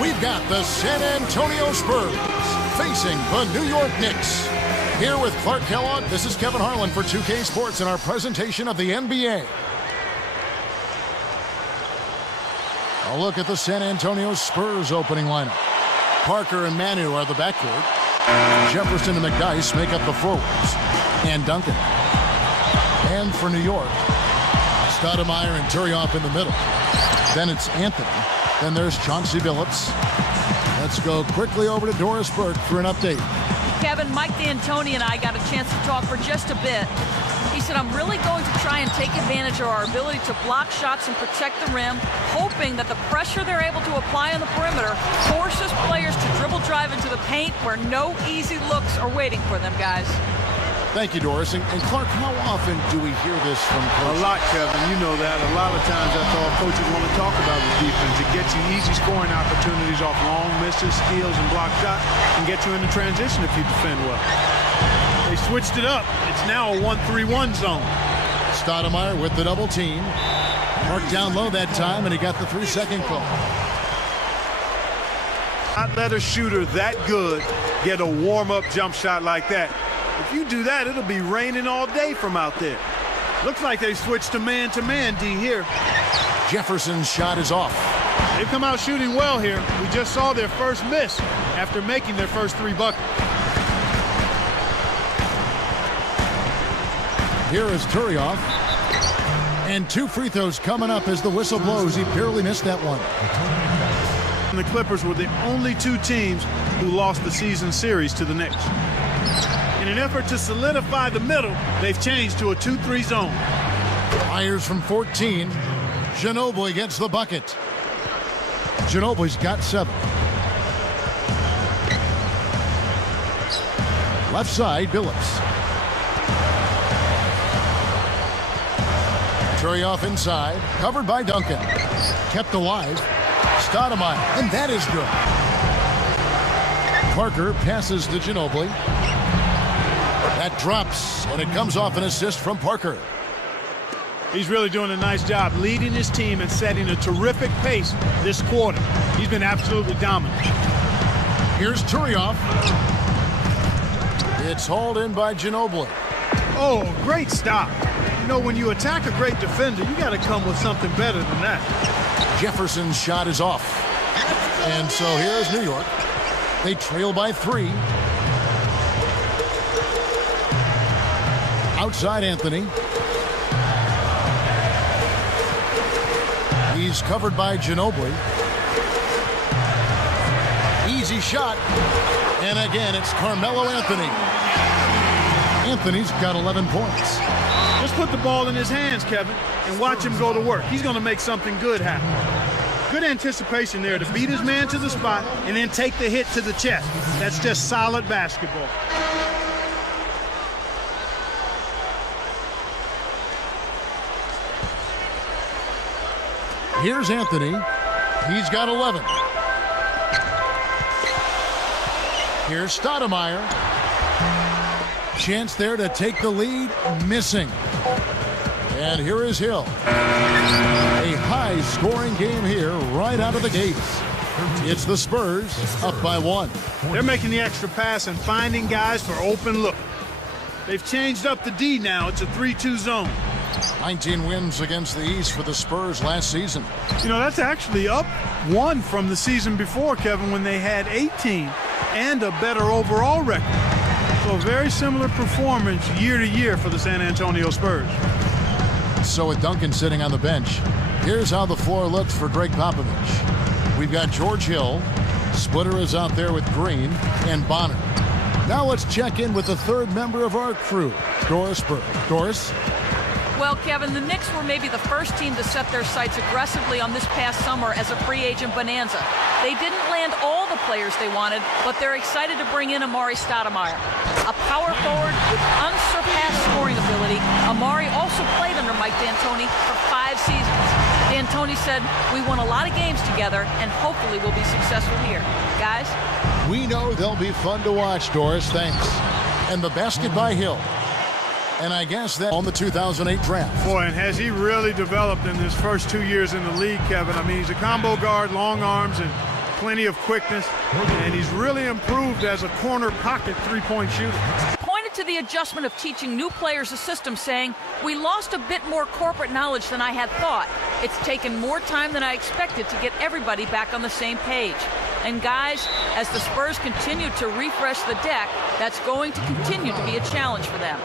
we've got the San Antonio Spurs facing the New York Knicks. Here with Clark Kellogg, this is Kevin Harlan for 2K Sports in our presentation of the NBA. A look at the San Antonio Spurs opening lineup. Parker and Manu are the backcourt. Jefferson and McDyess make up the forwards. And Duncan. And for New York, Stoudemire and Turioff in the middle. Then it's Anthony. Then there's Chauncey Billups. Let's go quickly over to Doris Burke for an update. Kevin, Mike D'Antoni and I got a chance to talk for just a bit. He said, I'm really going to try and take advantage of our ability to block shots and protect the rim, hoping that the pressure they're able to apply on the perimeter forces players to dribble drive into the paint where no easy looks are waiting for them, guys. Thank you, Doris. And Clark, how often do we hear this from coaches? A lot, Kevin. You know that. A lot of times that's all coaches want to talk about with defense. It gets you easy scoring opportunities off long misses, steals, and block shots, and get you into transition if you defend well. They switched it up. It's now a 1-3-1 zone. Stoudemire with the double team. Mark down low that time, and he got the 3-second call. Not let a shooter that good get a warm-up jump shot like that. If you do that, it'll be raining all day from out there. Looks like they switched to man-to-man, D, here. Jefferson's shot is off. They've come out shooting well here. We just saw their first miss after making their first 3 buckets. Here is Turioff. And 2 free throws coming up as the whistle blows. He barely missed that one. And the Clippers were the only 2 teams who lost the season series to the Knicks. In an effort to solidify the middle, they've changed to a 2-3 zone. Myers from 14. Ginobili gets the bucket. Ginobili's got 7. Left side, Billups. Turioff inside, covered by Duncan. Kept alive. Stoudemire, and that is good. Parker passes to Ginobili. That drops, and it comes off an assist from Parker. He's really doing a nice job leading his team and setting a terrific pace this quarter. He's been absolutely dominant. Here's Turioff. It's hauled in by Ginobili. Oh, great stop. You know, when you attack a great defender, you got to come with something better than that. Jefferson's shot is off. And so here's New York. They trail by 3. Outside Anthony. He's covered by Ginobili. Easy shot. And again, it's Carmelo Anthony. Anthony's got 11 points. Just put the ball in his hands, Kevin, and watch him go to work. He's going to make something good happen. Good anticipation there to beat his man to the spot and then take the hit to the chest. That's just solid basketball. Here's Anthony. He's got 11. Here's Stoudemire. Chance there to take the lead. Missing. And here is Hill. A high-scoring game here right out of the gates. It's the Spurs up by 1. They're making the extra pass and finding guys for open look. They've changed up the D now. It's a 3-2 zone. 19 wins against the East for the Spurs last season. You know, that's actually up 1 from the season before, Kevin, when they had 18 and a better overall record. So a very similar performance year to year for the San Antonio Spurs. So with Duncan sitting on the bench, here's how the floor looks for Greg Popovich. We've got George Hill. Splitter is out there with Green and Bonner. Now let's check in with the 3rd member of our crew, Doris Burke. Doris? Well, Kevin, the Knicks were maybe the first team to set their sights aggressively on this past summer as a free agent bonanza. They didn't land all the players they wanted, but they're excited to bring in Amari Stoudemire. A power forward with unsurpassed scoring ability, Amari also played under Mike D'Antoni for 5 seasons. D'Antoni said, we won a lot of games together, and hopefully we'll be successful here. Guys? We know they'll be fun to watch, Doris. Thanks. And the basket by Hill. And I guess that on the 2008 draft. Boy, and has he really developed in his first 2 years in the league, Kevin? I mean, he's a combo guard, long arms, and plenty of quickness, and he's really improved as a corner pocket three-point shooter. Pointed to the adjustment of teaching new players a system, saying, "We lost a bit more corporate knowledge than I had thought. It's taken more time than I expected to get everybody back on the same page." And guys, as the Spurs continue to refresh the deck, that's going to continue to be a challenge for them.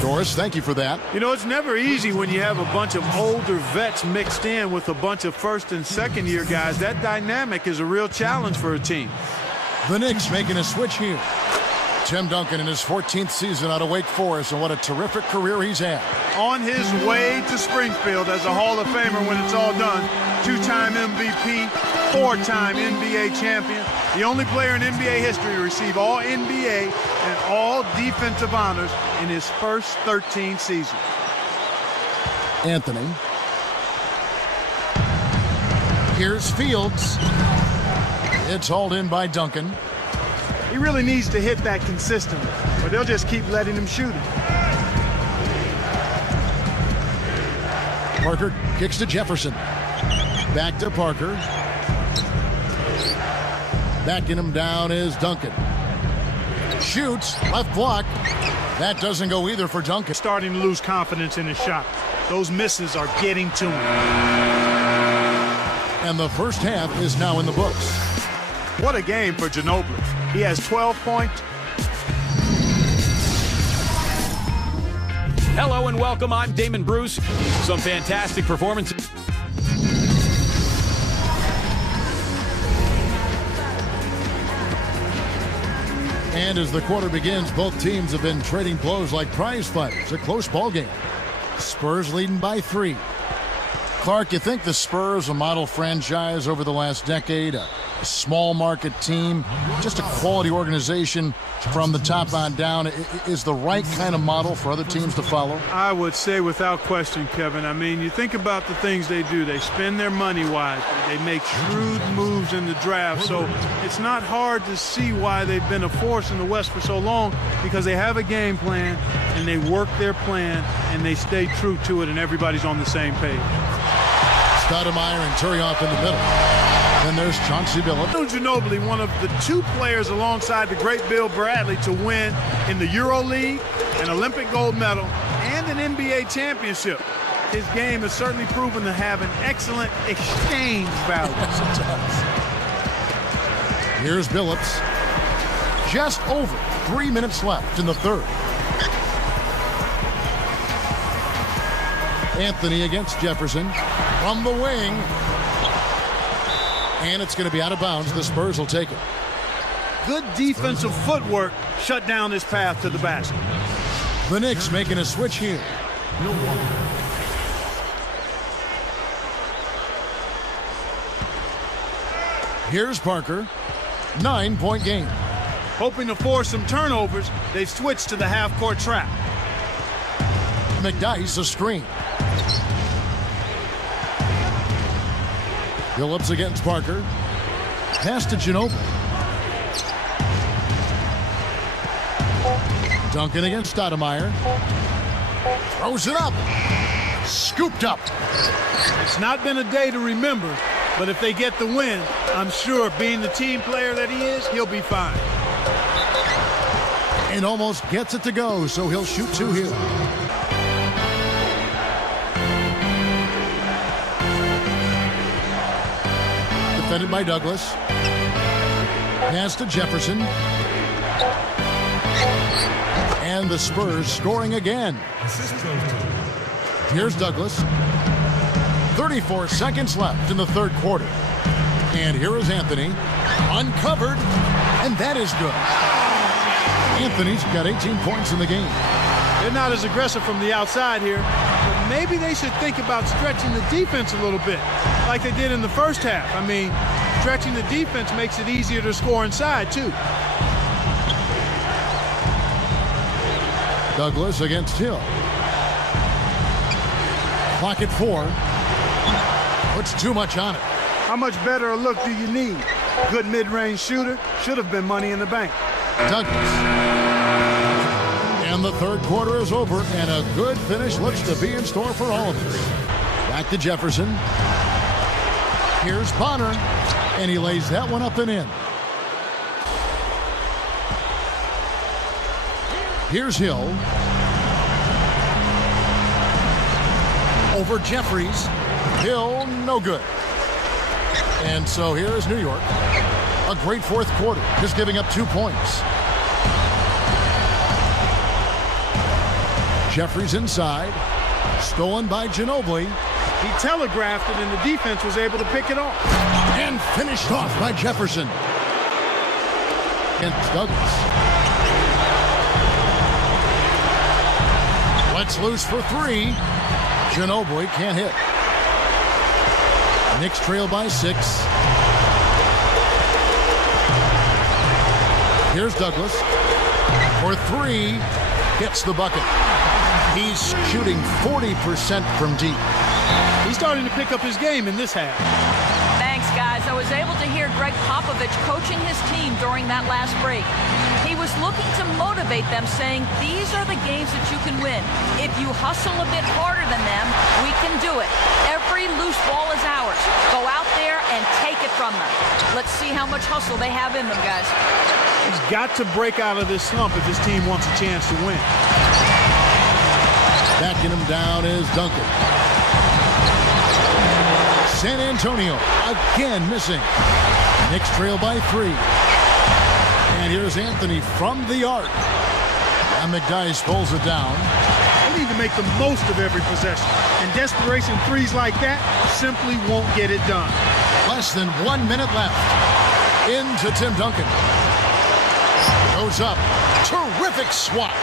Doris, thank you for that. You know, it's never easy when you have a bunch of older vets mixed in with a bunch of first and second year guys. That dynamic is a real challenge for a team. The Knicks making a switch here. Tim Duncan in his 14th season out of Wake Forest, and what a terrific career he's had. On his way to Springfield as a Hall of Famer when it's all done. Two-time MVP, four-time NBA champion. The only player in NBA history to receive all NBA and all defensive honors in his first 13 seasons. Anthony. Here's Fields. It's hauled in by Duncan. He really needs to hit that consistently, or they'll just keep letting him shoot it. Parker kicks to Jefferson. Back to Parker. Backing him down is Duncan. Shoots, left block. That doesn't go either for Duncan. Starting to lose confidence in his shot. Those misses are getting to him. And the first half is now in the books. What a game for Ginobili. He has 12 points. Hello and welcome. I'm Damon Bruce. Some fantastic performances. And as the quarter begins, both teams have been trading blows like prize fighters. A close ball game. Spurs leading by 3. Clark, you think the Spurs, a model franchise over the last decade, a small market team, just a quality organization from the top on down, is the right kind of model for other teams to follow? I would say without question, Kevin. I mean, you think about the things they do. They spend their money wisely. They make shrewd moves in the draft. So it's not hard to see why they've been a force in the West for so long, because they have a game plan and they work their plan and they stay true to it, and everybody's on the same page. Stoudemire and Turioff in the middle. Then there's Chauncey Billups. Ginobili, one of the 2 players alongside the great Bill Bradley to win in the EuroLeague, an Olympic gold medal, and an NBA championship. His game has certainly proven to have an excellent exchange value. Here's Billups. Just over 3 minutes left in the third. Anthony against Jefferson from the wing. And it's going to be out of bounds. The Spurs will take it. Good defensive footwork shut down his path to the basket. The Knicks making a switch here. Here's Parker. 9-point game. Hoping to force some turnovers, they've switched to the half-court trap. McDyess a screen. Billups against Parker. Pass to Ginobili. Duncan against Stoudemire. Throws it up. Scooped up. It's not been a day to remember, but if they get the win, I'm sure, being the team player that he is, he'll be fine. And almost gets it to go, so he'll shoot 2 here. Defended by Douglas. Pass to Jefferson. And the Spurs scoring again. Here's Douglas. 34 seconds left in the third quarter. And here is Anthony. Uncovered. And that is good. Anthony's got 18 points in the game. They're not as aggressive from the outside here, but maybe they should think about stretching the defense a little bit, like they did in the first half. I mean, stretching the defense makes it easier to score inside, too. Douglas against Hill. Clock at 4. Puts too much on it. How much better a look do you need? Good mid-range shooter. Should have been money in the bank. Douglas. And the third quarter is over, and a good finish looks to be in store for all of us. Back to Jefferson. Here's Bonner. And he lays that one up and in. Here's Hill. Over Jeffries. Hill, no good. And so here is New York. A great fourth quarter, just giving up 2 points. Jeffries inside. Stolen by Ginobili. He telegraphed it, and the defense was able to pick it off. And finished off by Jefferson. Against Douglas. Let's loose for 3. Ginobili can't hit. Knicks trail by 6. Here's Douglas. For 3. Gets the bucket. He's shooting 40% from deep. He's starting to pick up his game in this half. Thanks, guys. I was able to hear Greg Popovich coaching his team during that last break. He was looking to motivate them, saying, these are the games that you can win. If you hustle a bit harder than them, we can do it. Every loose ball is ours. Go out there and take it from them. Let's see how much hustle they have in them, guys. He's got to break out of this slump if his team wants a chance to win. Backing him down is Duncan. San Antonio again missing. Knicks trail by 3. And here's Anthony from the arc. And McDyess pulls it down. They need to make the most of every possession. And desperation threes like that simply won't get it done. Less than 1 minute left. Into Tim Duncan. Goes up. Terrific swat.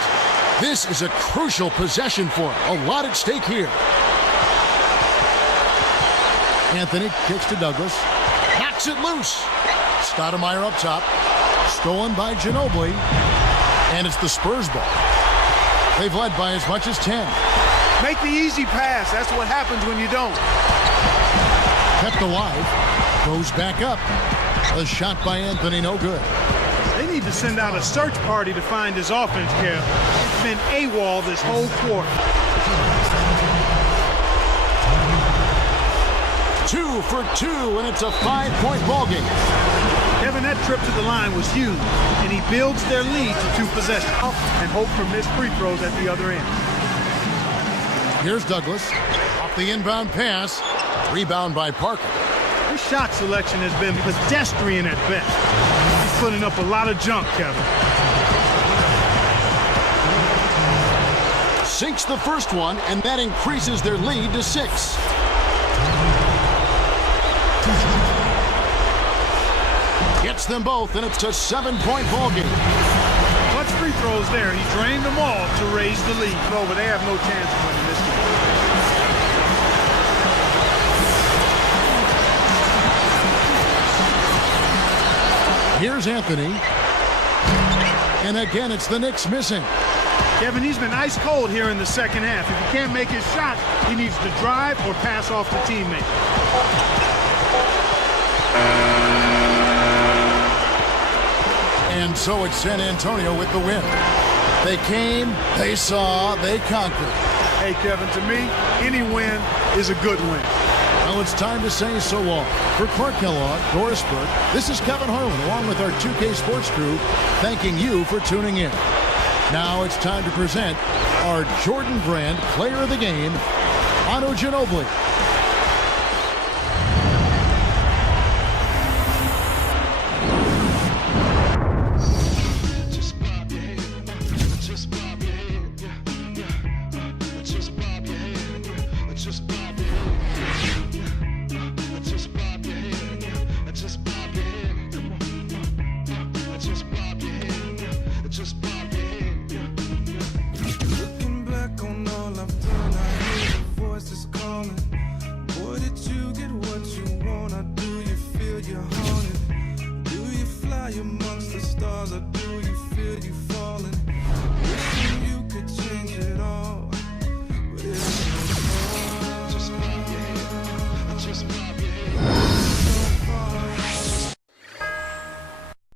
This is a crucial possession for him. A lot at stake here. Anthony kicks to Douglas. Knocks it loose. Stoudemire up top. Stolen by Ginobili. And it's the Spurs ball. They've led by as much as 10. Make the easy pass. That's what happens when you don't. Kept alive. Goes back up. A shot by Anthony, no good. They need to send out a search party to find his offense, Kev. It's been AWOL this whole quarter. 2 for 2, and it's a 5-point ball game. Kevin, that trip to the line was huge, and he builds their lead to 2 possessions and hope for missed free throws at the other end. Here's Douglas. Off the inbound pass. Rebound by Parker. His shot selection has been pedestrian at best. He's putting up a lot of junk, Kevin. Sinks the first one, and that increases their lead to 6. Gets them both, and it's a 7-point ball game. Clutch free throws there. He drained them all to raise the lead. No, but they have no chance of winning this game. Here's Anthony. And again, it's the Knicks missing. Kevin, he's been ice cold here in the second half. If he can't make his shot, he needs to drive or pass off the teammate. And so it's San Antonio with the win. They came, they saw, they conquered. Hey, Kevin, to me, any win is a good win. Well, it's time to say so long. For Clark Kellogg, Doris Burke, this is Kevin Harlan, along with our 2K Sports crew, thanking you for tuning in. Now it's time to present our Jordan Brand Player of the Game, Ginobili.